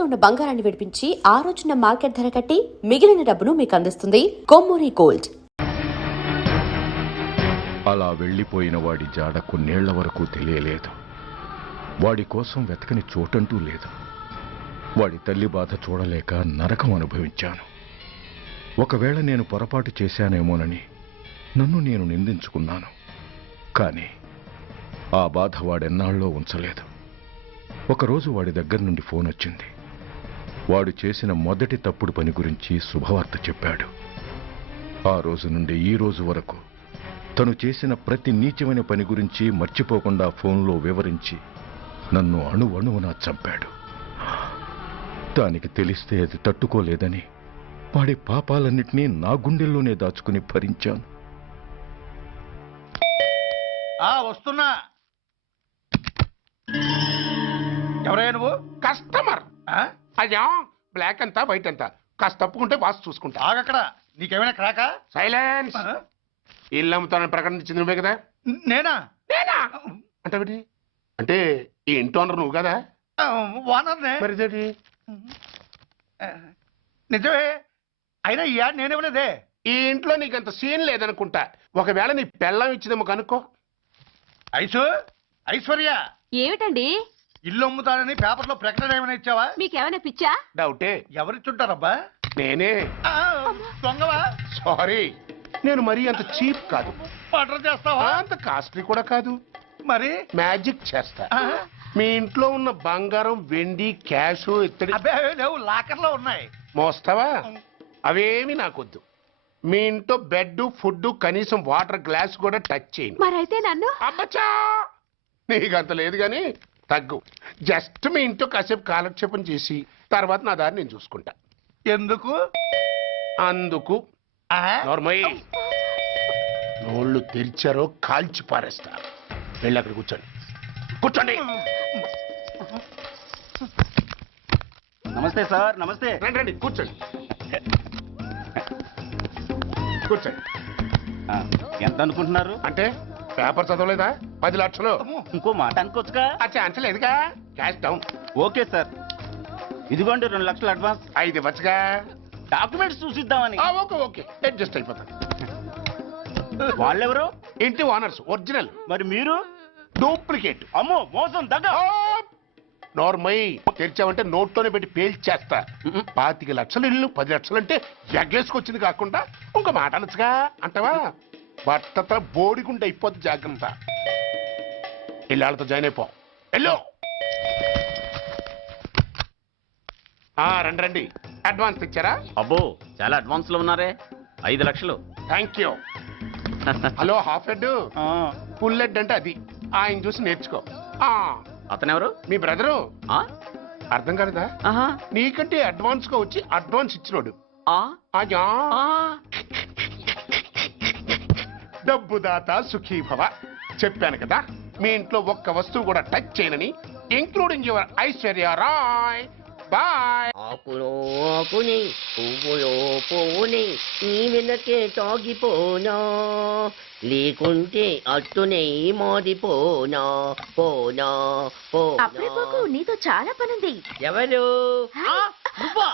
తాకట్టులో ఉన్న బంగారాన్ని విడిపించి ఆ రోజున మార్కెట్ ధర కట్టి మిగిలిన డబ్బును మీకు అందిస్తుంది కొమ్మూరి గోల్డ్. అలా వెళ్లిపోయిన వాడి జాడ కొన్నేళ్ల వరకు తెలియలేదు. వాడి కోసం వెతకని చోటంటూ లేదు. వాడి తల్లి బాధ చూడలేక నరకం అనుభవించాను. ఒకవేళ నేను పొరపాటు చేశానేమోనని నన్ను నేను నిందించుకున్నాను. కానీ ఆ బాధ వాడెన్నాళ్ళో ఉంచలేదు. ఒకరోజు వాడి దగ్గర నుండి ఫోన్ వచ్చింది. వాడు చేసిన మొదటి తప్పుడు పని గురించి శుభవార్త చెప్పాడు. ఆ రోజు నుండి ఈ రోజు వరకు తను చేసిన ప్రతి నీచమైన పని గురించి మర్చిపోకుండా ఫోన్లో వివరించి నన్ను అణువణువున చంపాడు. దానికి తెలిస్తే అది తట్టుకోలేదని వాడి పాపాలన్నిటినీ నా గుండెల్లోనే దాచుకుని భరించాను. వస్తున్నా. ఎవరయ్యా నువ్వు? కస్టమర్. అయ్యా, బ్లాక్ అంతా వైట్ అంతా కాస్త తప్పుకుంటే బాస్ చూసుకుంటా. ఆగక్కడ. నీకేమైనా క్రాకా? సైలెన్స్. ఇల్లు అమ్ముతానని ప్రకటించింది నువ్వే కదా? నేనా? నేనా అంటే అంటే ఈ ఇంటి ఓనర్ నువ్వు కదా? ఓనర్నే. మరి ఇదేంటి? నిజమే. అయినా ఈ యాడ్ నేనేమలేదే. ఈ ఇంట్లో నీకంత సీన్ లేదనుకుంటా. ఒకవేళ నీ పెళ్ళం ఇచ్చిందేమో కనుక్కో. ఐశ్వర్య, ఏమిటండి? ఇల్లు అమ్ముతానని పేపర్లో ప్రకటన ఏమైనా ఇచ్చావా? మీకేమైనా పిచ్చా? డౌటే. ఎవరిచ్చుంటారబ్బా? నేనే. దొంగవా? సారీ, నేను మరీ అంత చీప్ కాదు. మర్డర్ చేస్తావా? అంత కాస్ట్లీ కూడా కాదు. మరి మ్యాజిక్ చేస్తా. మీ ఇంట్లో ఉన్న బంగారం, వెండి, క్యాష్, ఇత్తడి అబ్బే లేవు, లాకర్లో ఉన్నాయి. మోస్తావా? అవేమి నాకొద్దు. మీ ఇంట్లో బెడ్, ఫుడ్, కనీసం వాటర్ గ్లాస్ కూడా టచ్ చేయను. మరైతే నన్ను? అబ్బచ్చా, నీకంత లేదు గాని తగ్గు. జస్ట్ మీ ఇంట్లో కాసేపు కాలక్షేపం చేసి తర్వాత నా దారి నేను చూసుకుంటా. ఎందుకు? అందుకు. నోర్మయ్య, నోళ్ళు తెరిచారో కాల్చి పారేస్తా. వెళ్ళి అక్కడ కూర్చోండి. కూర్చోండి. నమస్తే సార్. నమస్తే. రండి రండి, కూర్చోండి. కూర్చోండి. ఎంత అనుకుంటున్నారు? అంటే పేపర్ చదవలేదా? 10 లక్షలు. ఇంకో మాట అనుకోవచ్చుగా. ఆ ఛాన్స్ లేదుగా. Cash down. ఓకే సార్, ఇదిగోండి 2 లక్షలు అడ్వాన్స్. 5 ఇవ్వచ్చుగా. డాక్యుమెంట్స్ చూసిద్దామని. ఓకే ఓకే, అడ్జస్ట్ అయిపోతాను. వాళ్ళెవరు? ఇంటి ఓనర్స్. ఒరిజినల్. మరి మీరు? డూప్లికేట్. అమ్మో, మోసం దగ్గర. నోర్మై, తెరిచావంటే నోట్తోనే పెట్టి పేల్చేస్తా. 25 లక్షలు ఇల్లు 10 లక్షలు అంటే ఎగ్గేసుకొచ్చింది కాకుండా ఇంకో మాట అనొచ్చుగా. అంటావా? బట్టత బోడిగుంటే అయిపోద్ది. జాగ్రత్త. ఇళ్ళతో జాయిన్ అయిపో. వెళ్ళు. రండి రండి. అడ్వాన్స్ ఇచ్చారా? అబ్బో, చాలా అడ్వాన్స్ లో ఉన్నారే. 5 లక్షలు. Thank you. Hello, half head, full head అంటే అది. ఆయన చూసి నేర్చుకో. అతనెవరు? మీ బ్రదరు. అర్థం కాలేదా? నీకంటే అడ్వాన్స్ గా వచ్చి అడ్వాన్స్ ఇచ్చినోడు. డబ్బు దాత సుఖీభవ. చెప్పాను కదా, మీ ఇంట్లో ఒక్క వస్తువు కూడా టచ్ చేయనని, including your Aishwarya Rai. Bye. ఆకులో ఆకుని, పువ్వులో పువ్వుని, నీ వెనకే తాగిపోనా, లేకుంటే అట్టునే మారిపోనా. పోనా అప్పుడే నీతో చాలా పనుంది. ఎవరు? నువ్వా?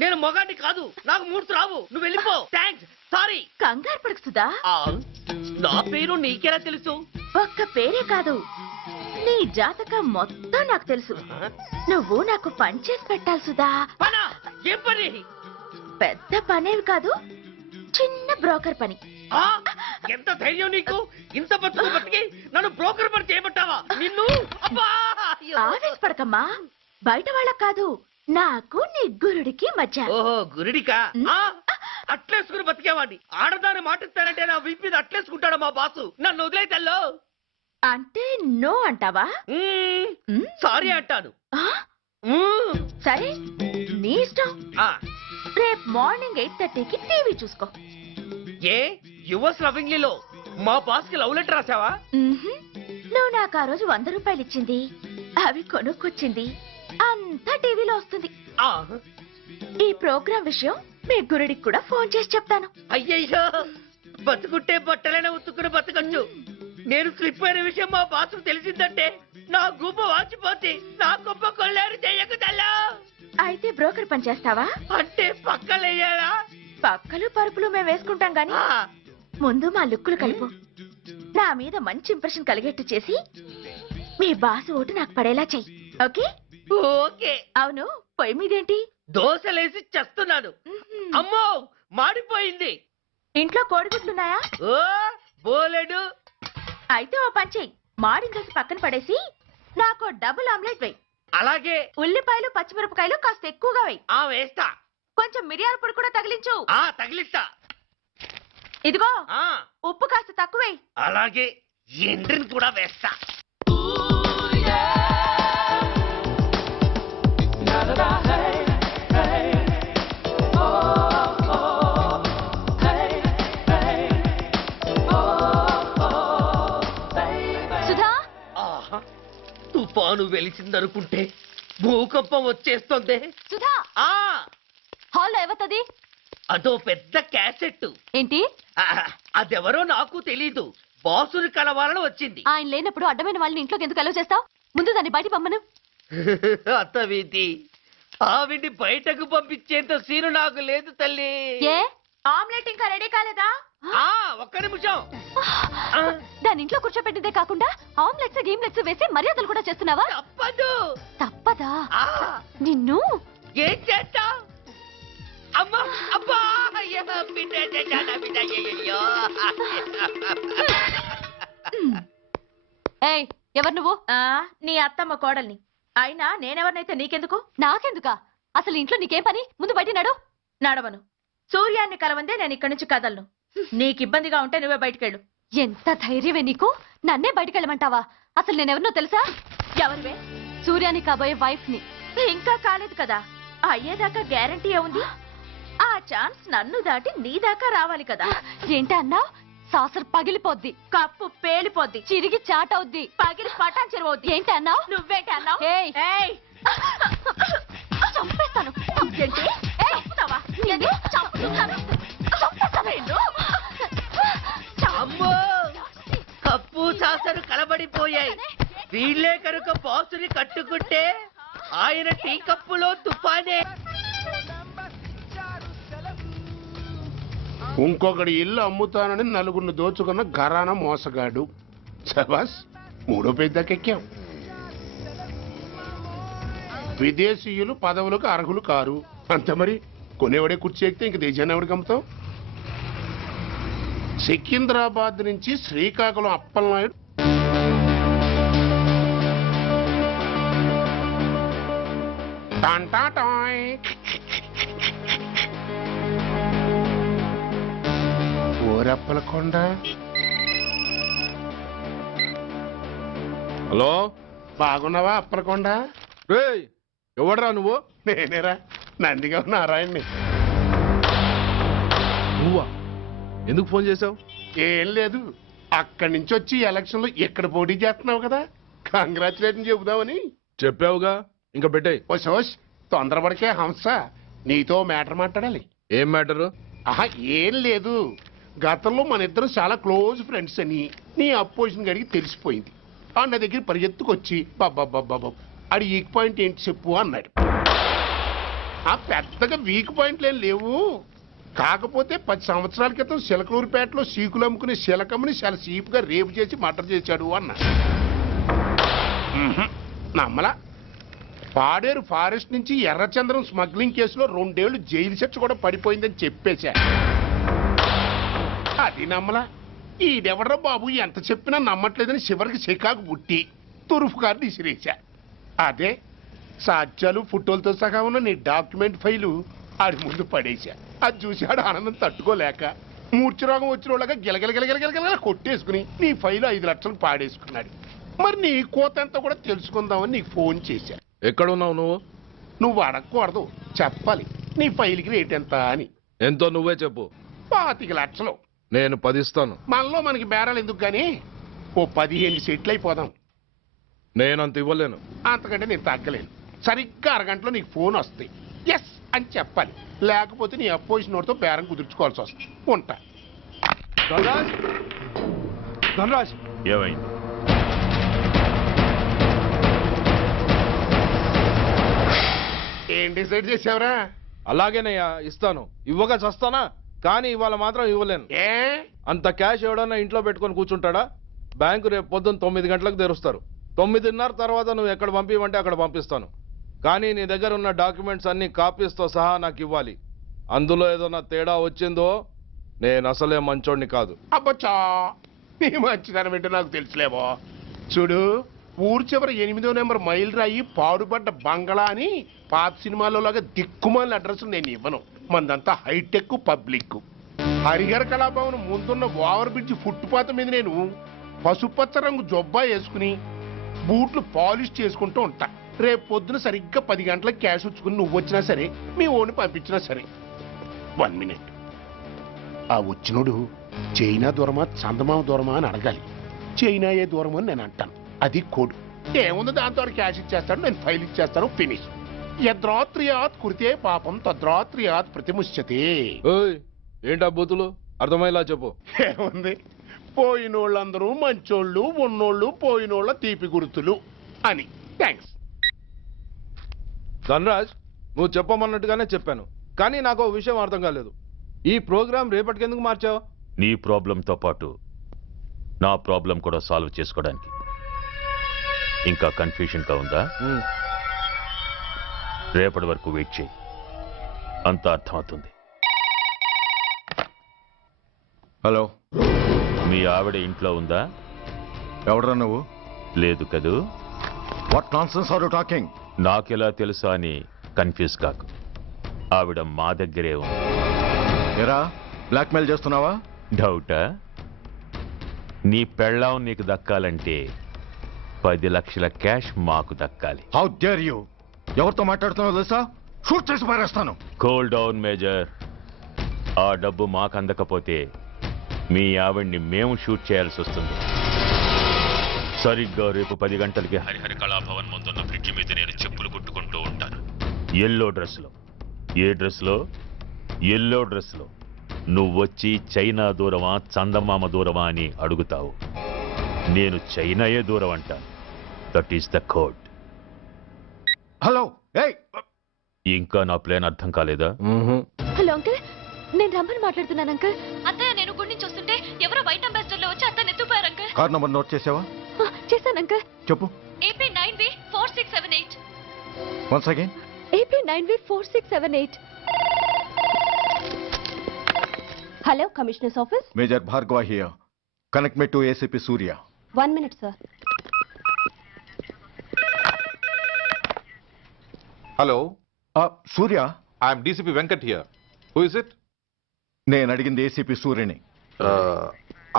నేను మొగాన్ని కాదు, నాకు మూర్తి రావు. నువ్వు వెళ్ళిపో. Thanks, sorry. కంగారు పడుకుదా? నా పేరు నీకెలా తెలుసు? ఒక్క పేరే కాదు, నీ జాతకం మొత్తం నాకు తెలుసు. నువ్వు నాకు పని చేసి పెట్టాలి సుధా. పనా? ఏం పని? పెద్ద పనేవి కాదు, చిన్న బ్రోకర్ పని. ఎంత ధైర్యం నీకు? ఇంత బతికి నన్ను బ్రోకర్ పని చేయబట్టావా? నిన్ను ఆవేశపడకమ్మా. బయట వాళ్ళకు కాదు, నాకు నీ గురుడికి మధ్య. ఓహో, గురుడికా? అట్లేసుకుని బతికేవాడిని. ఆడదాన్ని మాటిస్తానంటే నా వీపు మీద అట్లేసుకుంటాడు మా బాసు. నన్ను వదిలేతల్లో. అంటే నో అంటావా? సారీ అంటాను. సరే, నీ ఇష్టం. రేపు మార్నింగ్ 8:30కి టీవీ చూసుకో. ఏ యువర్స్ లవింగ్లీలో మా బాస్ కి లవ్ లెటర్ రాసావా? నువ్వు నాకు ఆ రోజు 100 రూపాయలు ఇచ్చింది, అవి కొనుక్కొచ్చింది అంతా టీవీలో వస్తుంది. ఈ ప్రోగ్రాం విషయం మీ గురుడికి కూడా ఫోన్ చేసి చెప్తాను. అయ్యయ్యో, బతుకుంటే బట్టలైనా ఉత్తుకుని బతకచ్చు. నేను స్లిప్ అయిన విషయం మా బాసు తెలిసిందంటే నా గుబ్బ వాచిపోతే నా గొప్ప కొల్లారు చెయ్యకు తల్లా. అయితే బ్రోకర్ పని చేస్తావా? అంటే పక్కలేయాలా? పక్కలు పరుపులు మేము వేసుకుంటాం గాని ఆ, ముందు మా లుక్కులు కలుపు. నా మీద మంచి ఇంప్రెషన్ కలిగేట్టు చేసి మీ బాసు ఓటు నాకు పడేలా చెయ్యి. ఓకే? ఓకే. అవును, పొయ్యి మీదేంటి? దోశలేసి చేస్తున్నాను. అమ్మో మాడిపోయింది. ఇంట్లో కోడిగుడ్లున్నాయా? ఓ బోలెడు. అయితే ఓ పని చెయ్యి, మాడిన దోశ పక్కన పడేసి నాకు డబుల్ ఆమ్లెట్ వెయ్యి. అలాగే. ఉల్లిపాయలు పచ్చిమిరపకాయలు కాస్త ఎక్కువగా వెయ్యి. ఆ వేస్తా. కొంచెం మిరియాల పొడి కూడా తగిలించు. ఆ తగిలిస్తా. ఇదిగో ఆ ఉప్పు కాస్త తక్కువే. అలాగే. ఎండ్రిని కూడా వేస్తా. సుధా, ఆహా, తుఫాను వెలిసిందనుకుంటే భూకంపం వచ్చేస్తుంది. సుధా, ఆ హాల్లో ఏవతది? అదో పెద్ద క్యాసెట్. ఏంటి? అదెవరో నాకు తెలీదు. బాసుని కలవాలని వచ్చింది. ఆయన లేనప్పుడు అడ్డమైన వాళ్ళని ఇంట్లోకి ఎందుకు అలౌ చేస్తావు? ముందు దాన్ని బయట పంపను. అత్తవీతి, ఆవిడ్ని బయటకు పంపించేంత సీను నాకు లేదు తల్లి. ఏ ఆమ్లెట్ ఇంకా రెడీ కాలేదా? ఆ ఒక్క నిమిషం. ఆ, దాని ఇంట్లో కూర్చోపెట్టిందే కాకుండా ఆమ్లెట్స్ గీమ్లెట్స్ వేసి మర్యాదలు కూడా చేస్తున్నావా? తప్పదు. తప్పదా? ఆ నిన్ను ఏం చేస్తా? అమ్మా అబ్బా అయ్యో, బిడ్డ చేశానా, బిడ్డ, అయ్యయ్యో. ఏయ్, ఎవరు నువ్వు? నీ అత్తమ్మ కోడల్ని. అయినా నేనెవరినైతే నీకెందుకు? నాకెందుకా? అసలు ఇంట్లో నీకేం పని? ముందు బయట నడు. నడవను. సూర్యాన్ని కలవందే నేను ఇక్కడి నుంచి కదలను. నీకు ఇబ్బందిగా ఉంటే నువ్వే బయటకెళ్ళు. ఎంత ధైర్యమే నీకు? నన్నే బయటకెళ్ళమంటావా? అసలు నేనెవరినో తెలుసా? ఎవరివే? సూర్యాన్ని కాబోయే వైఫ్ ని. ఇంకా కాలేదు కదా, అయ్యేదాకా గ్యారంటీ ఏముంది? ఆ ఛాన్స్ నన్ను దాటి నీ దాకా రావాలి కదా. ఏంటి అన్నా? సాసర్ పగిలిపోద్ది, కప్పు పేలిపోద్ది, చిరిగి చాటవుద్ది, పగిలి పటాన్ చెరువవుద్ది. ఏంటి అన్నా? నువ్వేంటి అన్నా? చంపేస్తాను. ఏంటి? చంపుతావా? చంపుతాను. చంపేస్తాను. అమ్మో, కప్పు సాసరు కలబడిపోయాయి. వీళ్ళే కనుక బాసుని కట్టుకుంటే ఆయన టీ కప్పులో తుఫానే. ఇంకొకటి ఇల్లు అమ్ముతానని నలుగురిని దోచుకున్న ఘరానా మోసగాడు. సబాస్, మూడో పెద్దకెక్కాం. విదేశీయులు పదవులకు అర్హులు కారు. అంతే మరి. కొనేవాడే కుర్చీ ఎక్కితే ఇంక దేశాన్ని ఎవరికి అమ్ముతాం? సికింద్రాబాద్ నుంచి శ్రీకాకుళం అప్పలనాయుడు టాంటాటాయ్. ఓరప్పలకొండ. హలో, బాగున్నావా అప్పలకొండ? రేయ్, ఎవడరా నువ్వు? నేనేరా, నందిగా నారాయణని. నువ్వా? ఎందుకు ఫోన్ చేసావు? ఏం లేదు, అక్కడి నుంచి వచ్చి ఎలక్షన్ లో ఇక్కడ పోటీ చేస్తున్నావు కదా, కంగ్రాచులేషన్ చెబుదామని. చెప్పావుగా, ఇంకా పెట్టాయి. ఓ సోష్, తొందరపడికే హంస, నీతో మ్యాటర్ మాట్లాడాలి. ఏం మ్యాటరు? ఆహా, ఏం లేదు. గతంలో మన ఇద్దరం చాలా క్లోజ్ ఫ్రెండ్స్ అని నీ అపోజిషన్ గడికి తెలిసిపోయింది. ఆ నా దగ్గర పరిగెత్తుకొచ్చి బాబా అది వీక్ పాయింట్ ఏంటి చెప్పు అన్నాడు. ఆ పెద్దగా వీక్ పాయింట్లు ఏం లేవు, కాకపోతే 10 సంవత్సరాల క్రితం చిలకలూరుపేటలో సీకులు అమ్ముకునే శిలకమ్మని చాలా సీపుగా రేపు చేసి మర్డర్ చేశాడు అన్నా. నమ్మలా. పాడేరు ఫారెస్ట్ నుంచి ఎర్రచంద్రం స్మగ్లింగ్ కేసులో 2 ఏళ్లు జైలు శిక్ష కూడా పడిపోయిందని చెప్పేశా. అది నమ్మలా. ఈడెవడ్రా బాబు ఎంత చెప్పినా నమ్మట్లేదని చివరికి చికాకు పుట్టి తురుపు కార్డు ఇసిరేశా. అదే సాక్ష్యాలు ఫోటోలతో సహా ఉన్న నీ డాక్యుమెంట్ ఫైలు ఆడి ముందు పడేశా. అది చూశాడు ఆనందం తట్టుకోలేక మూర్ఛరోగం వచ్చిన వాళ్ళగా గిలగిలగిలగిలగిలగిల కొట్టేసుకుని నీ ఫైలు 5 లక్షలు పాడేసుకున్నాడు. మరి నీ కోతంతా కూడా తెలుసుకుందామని నీకు ఫోన్ చేశా. ఎక్కడున్నావు నువ్వు? నువ్వు అడగకూడదు, చెప్పాలి. నీ ఫైల్కి రేట్ ఎంత అని. ఎంతో నువ్వే చెప్పు. 25 లక్షలు. నేను 10 ఇస్తాను. మనలో మనకి బేరాలు ఎందుకు గానీ ఓ 15 సెట్లు అయిపోదాం. నేనంత ఇవ్వలేను. అంతకంటే నేను తగ్గలేను. సరిగ్గా అరగంటలో నీకు ఫోన్ వస్తాయి. ఎస్ అని చెప్పాలి, లేకపోతే నీ అపోజిషన్ నోటితో బేరం కుదుర్చుకోవాల్సి వస్తుంది. ఉంటా. ధనరాజ్, ధనరాజ్, ఏమైంది? ఏం డిసైడ్ చేసావురా? అలాగేనయ్యా, ఇస్తాను. ఇవ్వగా చస్తానా, కానీ ఇవాళ మాత్రం ఇవ్వలేను. ఏ అంత క్యాష్ ఎవడన్నా ఇంట్లో పెట్టుకొని కూర్చుంటాడా? బ్యాంకు రేపు పొద్దున్న 9 గంటలకు తెరుస్తారు. 9:30 తర్వాత నువ్వు ఎక్కడ పంపివంటే అక్కడ పంపిస్తాను. కానీ నీ దగ్గర ఉన్న డాక్యుమెంట్స్ అన్ని కాపీస్తో సహా నాకు ఇవ్వాలి. అందులో ఏదైనా తేడా వచ్చిందో నేను అసలే మంచోడిని కాదు. అబ్బచ్చా, నీ మంచిదనం ఏంటో నాకు తెలుసులేవో. చూడు, ఊరు చివరి 8వ నెంబర్ మైలు రాయి పాడుపడ్డ బంగళా అని పాత సినిమాలో లాగా దిక్కుమాలిన అడ్రస్ నేను ఇవ్వను. మందంతా హైటెక్ పబ్లిక్. హరిహర కళాభవన్ ముందున్న ఓవర్ బ్రిడ్జ్ ఫుట్పాత్ మీద నేను పసుపచ్చ రంగు జొబ్బా వేసుకుని బూట్లు పాలిష్ చేసుకుంటూ ఉంటా. రేపు పొద్దున సరిగ్గా 10 గంటలకు క్యాష్ వచ్చుకుని నువ్వు వచ్చినా సరే, మీ ఓన్ని పంపించినా సరే. 1 మినిట్. ఆ వచ్చినోడు చైనా దూరమా చందమామ దూరమా అని అడగాలి. చైనా ఏ దూరం అని నేను అంటాను. అది కోడ్. ఏముంది, దాంతో క్యాష్ ఇచ్చేస్తాడు, నేను ఫైల్ ఇచ్చేస్తాను, ఫినిష్. యద్రాత్రియాత్ కురితే పాపం తద్రాత్రియాత్ ప్రతిముష్యతే. ఓయ్, ఏంటా బూతులు? అర్థమయ్యేలా చెప్పు. ఏముంది, పోయినోళ్ళందరూ మంచోళ్ళు, ఉన్నోళ్ళు పోయినోళ్ళ తీపి గుర్తులు అని. థ్యాంక్స్. ధనరాజ్, నువ్వు చెప్పమన్నట్టుగానే చెప్పాను, కానీ నాకు ఒక విషయం అర్థం కాలేదు. ఈ ప్రోగ్రాం రేపటికి ఎందుకు మార్చావు? నీ ప్రాబ్లంతో పాటు నా ప్రాబ్లం కూడా సాల్వ్ చేసుకోవడానికి. ఇంకా కన్ఫ్యూజన్గా ఉందా? రేపటి వరకు వెయిట్ చేయి, అంతా అర్థమవుతుంది. హలో, మీ ఆవిడ ఇంట్లో ఉందా? ఎవడరా నువ్వు? లేదు కదూ. What nonsense are you talking? నాకెలా తెలుసా అని కన్ఫ్యూజ్ కాకు. ఆవిడ మా దగ్గరే ఉంది. ఎరా, బ్లాక్మెయిల్ చేస్తున్నావా? డౌటా? నీ పెళ్ళాం నీకు దక్కాలంటే 10 లక్షల క్యాష్ మాకు దక్కాలి. How dare you? ఎవరితో మాట్లాడుతున్నావు తెలుసా? షూట్ చేసి పారేస్తాను. Cool down major. ఆ డబ్బు మాకు అందకపోతే మీ ఆవిడ్ని మేము షూట్ చేయాల్సి వస్తుంది. సరిగ్గా రేపు 10 గంటలకి హరిహర కళాభవన్ ముందున్న బ్రిడ్జి మీద నేను చెప్పులు కుట్టుకుంటూ ఉంటాను. ఎల్లో డ్రెస్లో. ఏ డ్రెస్లో? ఎల్లో డ్రెస్లో. నువ్వొచ్చి చైనా దూరమా చందమామ దూరమా అని అడుగుతావు. నేను చైనాయే దూరం అంటాను. That is the code. Hello, ఏయ్, ఇంకా నా ప్లాన్ అర్థం కాలేదా? హలో అంకుల్, నేను రమ్మని మాట్లాడుతున్నాను అంకుల్. అత్తయ్య నేను గుడి నుంచి వస్తుంటే ఎవరో వైట్ అంబాసిడర్ లో వచ్చి అత్తని ఎత్తుపోయారు అంకుల్. కార్ నంబర్ నోట్ చేసావా? చేశాను అంకుల్. చెప్పు. AP 9V4678. Once again. AP 9V4678. Hello, commissioners office. Major Bhargava here. Connect me to ACP Surya. 1 minute sir. Hello, Surya, I'm DCP Venkat here. Who is it? నేను అడిగింది ACP సూర్యని.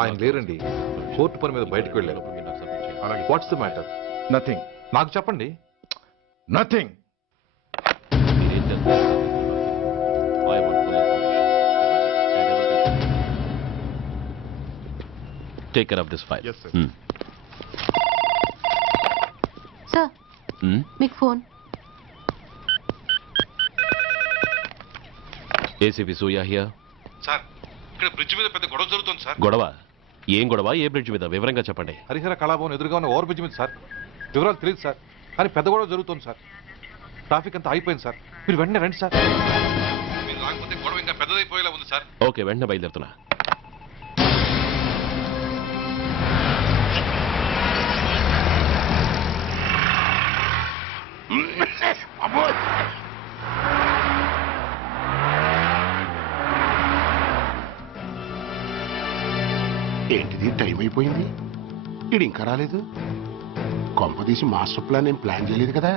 ఆయన లేరండి, court పని మీద బయటకు వెళ్ళారు. What's the matter? నథింగ్. నాకు చెప్పండి. Nothing. Take care of this file. Yes, sir. Sir, మీకు phone. ACP Surya here. Sir, ఇక్కడ బ్రిడ్జ్ మీద పెద్ద గొడవ జరుగుతుంది సార్. గొడవ? ఏం గొడవ? ఏ బ్రిడ్జ్ మీద? వివరంగా చెప్పండి. హరిహర కళాభవన్ ఎదురుగా ఉన్న ఓవర్ బ్రిడ్జ్ మీద సార్. వివరాలు తెలియదు సార్, కానీ పెద్ద గొడవ జరుగుతుంది సార్. ట్రాఫిక్ అంతా అయిపోయింది సార్. మీరు వెంటనే రండి సార్. మీరు రాకపోతే గొడవ ఇంకా పెద్దదైపోయేలా ఉంది సార్. ఓకే, వెంటనే బయలుదేరుతున్నా. ఏంటిది, టైం అయిపోయింది, ఇది ఇంకా రాలేదు. కొంపదీసి మాస్టర్ ప్లాన్ నేను ప్లాన్ చేయలేదు కదా.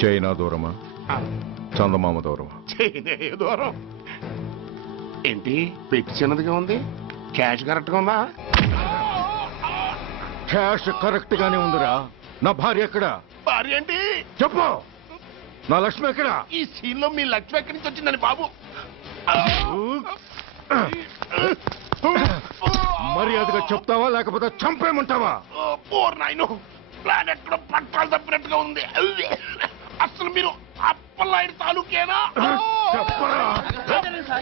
చైనా దూరమా చందమామ దూరమా? చైనా దూరం ఏంటి, పెట్టి చిన్నదిగా ఉంది, క్యాష్ కరెక్ట్గా ఉందా? క్యాష్ కరెక్ట్ గానే ఉందిరా. నా భార్య ఎక్కడ? భార్య ఏంటి చెప్పు. నా లక్ష్మి ఎక్కడ? ఈ సీన్ లో మీ లక్ష్మి ఎక్కడి నుంచి వచ్చిందని బాబు. మర్యాదగా చెప్తావా లేకపోతే చంపేమంటావా? పోర్ నాయను, ప్లాన్ ఎక్కడ పట్టాలు తప్పినట్టుగా ఉంది. అసలు మీరు అప్పలాయన తాలూకేనా? చెప్పరా?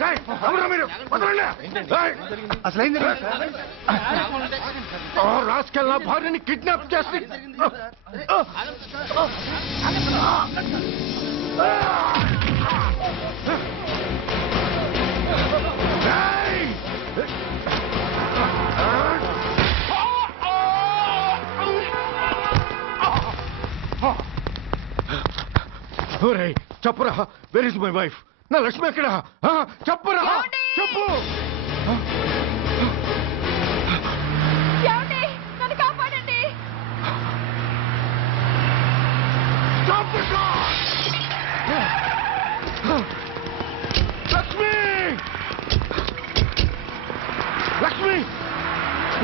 ఏయ్, ఎవరా మీరు? వదలండి. ఏయ్, ఆ రాస్కెల్ నా భార్యని కిడ్నాప్ చేసి ఏయ్! ఒరేయ్, చెప్పరా, వేర్ ఇస్ మై వైఫ్? నా లక్ష్మి ఎక్కడ? చెప్పరా, చెప్పు. నన్ను కాపాడండి. Stop the car! Lakshmi, Lakshmi,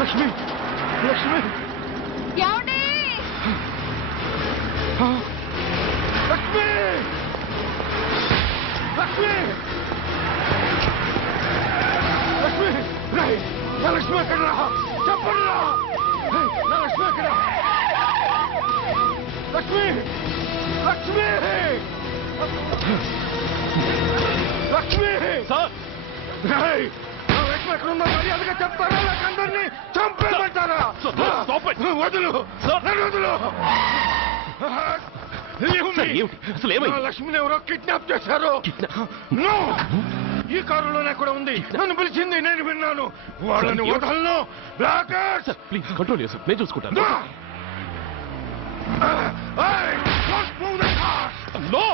Lakshmi, Lakshmi, ఏమండి? లక్ష్మి, లక్ష్మి, లక్ష్మి, రేయ్, నా లక్ష్మి ఎక్కడ? చెప్పండి రా. రేయ్, నా లక్ష్మి ఎక్కడ? లక్ష్మి, లక్ష్మి, లక్ష్మి, సార్ రేయ్, నా లక్ష్మి ఎక్కడ ఉందో మర్యాదగా చెప్తారా లేక అందరినీ చంపేమంటారా? వదులు, నన్ను వదులు. అసలు ఏమైంది? నా లక్ష్మిని ఎవరో కిడ్నాప్ చేశారు. నో, ఈ కారులోనే కూడా ఉంది. నన్ను పిలిచింది, నేను విన్నాను. వాళ్ళని వదలను. బ్లాకర్స్, ప్లీజ్ కంట్రోల్ చేసి నేను చూసుకుంటాను. నో,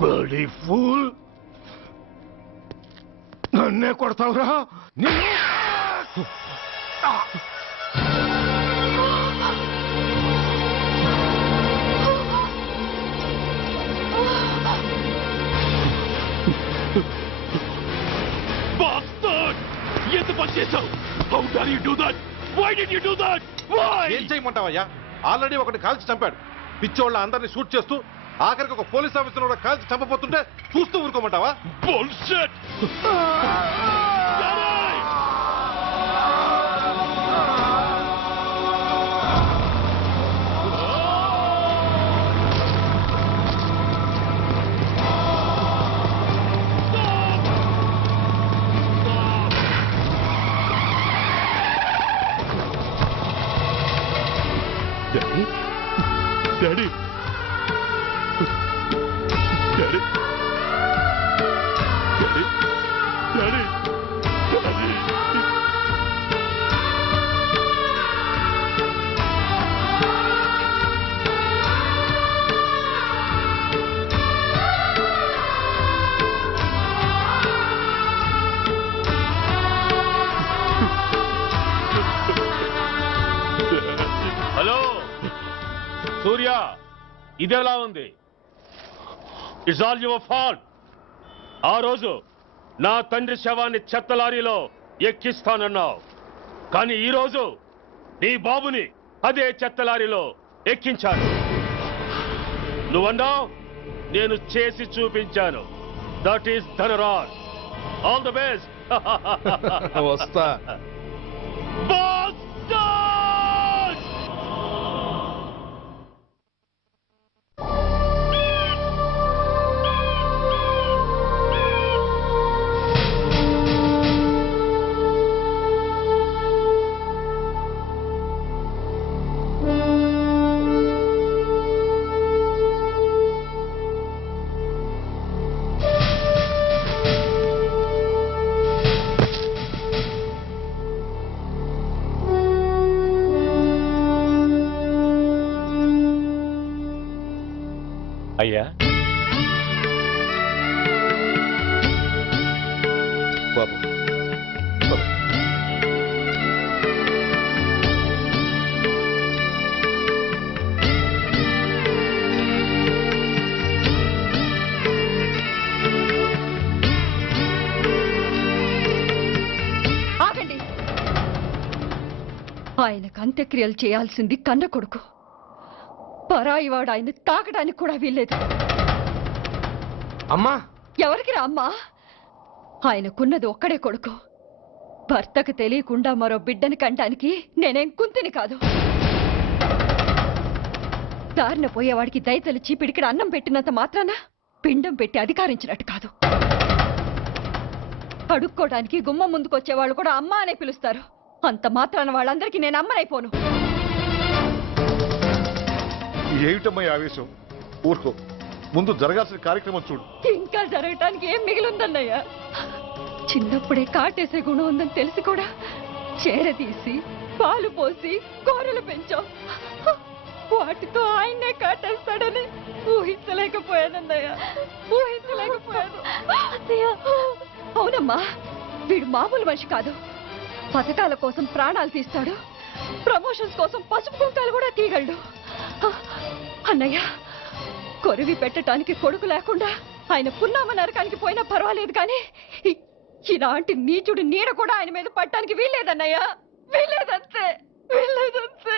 బడీ ఫూల్, నన్నే కొడతావురా? నిన్ను ఎంత పని చేశావు? How dare you do that? Why did you do that? Why? ఏం చేయమంటావయ్యా? ఆల్రెడీ ఒకటి కాల్చి చంపాడు. పిచ్చోళ్ళ అందరినీ షూట్ చేస్తూ ఆఖరికి ఒక పోలీస్ ఆఫీసర్ కూడా కాల్చి చంపబోతుంటే చూస్తూ ఊరుకోమంటావా? Bullshit! Daddy? Daddy? Daddy? Daddy? Daddy? Daddy? Hello Surya, ఇదెలా ఉంది? It's all your fault. ఆ రోజు నా తండ్రి శవాన్ని చెత్త లారీలో ఎక్కిస్తానన్నావు, కానీ ఈ రోజు నీ బాబుని అదే చెత్త లారీలో ఎక్కించాను. నువ్వన్నావు, నేను చేసి చూపించాను. That is Dhanraj. All the best. వస్తా. అయ్యా, బాబు, ఆగండి. ఆయనకు అంత్యక్రియలు చేయాల్సింది కన్న కొడుకు. పరాయివాడు ఆయన తాకడానికి కూడా వీల్లేదు. అమ్మా ఎవరికి రా అమ్మా? ఆయనకున్నది ఒక్కడే కొడుకు. భర్తకు తెలియకుండా మరో బిడ్డని కంటానికి నేనేం కుంతిని కాదు. దారిన పోయేవాడికి దయతలిచి పిడికిడ అన్నం పెట్టినంత మాత్రాన పిండం పెట్టి అధికారించినట్టు కాదు. అడుక్కోవడానికి గుమ్మం ముందుకొచ్చేవాళ్ళు కూడా అమ్మ అనే పిలుస్తారు. అంత మాత్రాన వాళ్ళందరికీ నేను అమ్మనైపోను. ఏమిటమ్మా ఈ ఆవేశం? ఊరుకో, ముందు జరగాల్సిన కార్యక్రమం చూడు. ఇంకా జరగటానికి ఏం మిగిలిందన్నయ్య? చిన్నప్పుడే కాటేసే గుణం ఉందని తెలిసి కూడా చేరదీసి పాలు పోసి కూరలు పెంచాం. వాటితో ఆయన్నే కాటేస్తాడని ఊహించలేకపోయానన్నయ్య, ఊహించలేకపోయాను. అవునమ్మా, వీడు మామూలు మనిషి కాదు. పథకాల కోసం ప్రాణాలు తీస్తాడు, ప్రమోషన్స్ కోసం పసుపు కుంకాలు కూడా తీయగలడు. అన్నయ్య, కొరివి పెట్టడానికి కొడుకు లేకుండా ఆయన పున్నామ నరకానికి పోయినా పర్వాలేదు, కానీ ఇలాంటి నీచుడు నీడ కూడా ఆయన మీద పట్టడానికి వీల్లేదన్నయ్య, వీల్లేదంతే, వీల్లేదంతే.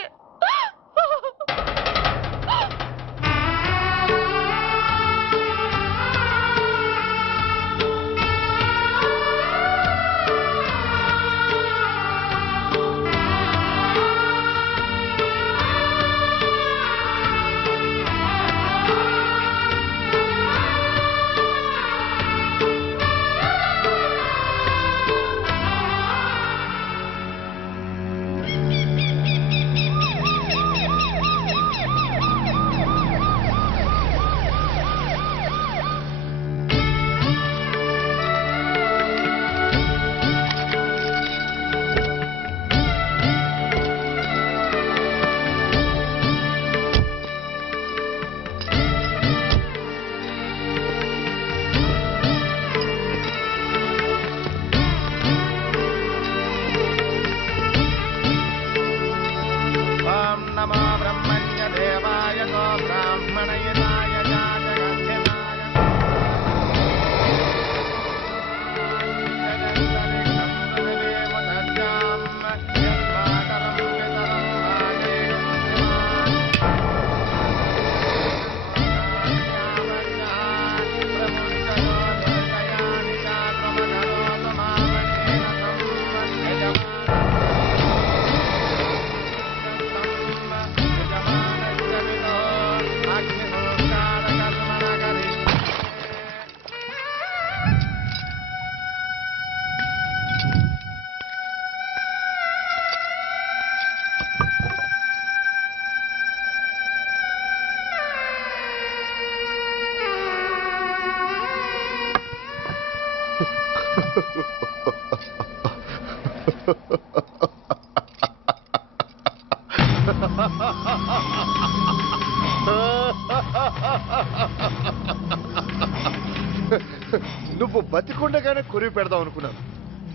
నువ్వు బతికుండగానే కొరివి పెడదాం అనుకున్నాను,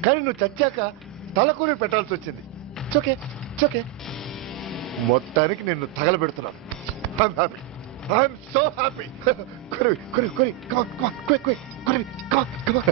కానీ నువ్వు చచ్చాక తల కొరివి పెట్టాల్సి వచ్చింది. చోకే చోకే, మొత్తానికి నిన్ను తగలబెడుతున్నాను. I'm so happy. కొరివి కొరివి కొరివి, కమాన్ కమాన్, క్విక్ క్విక్, కొరివి, కమాన్ కమాన్.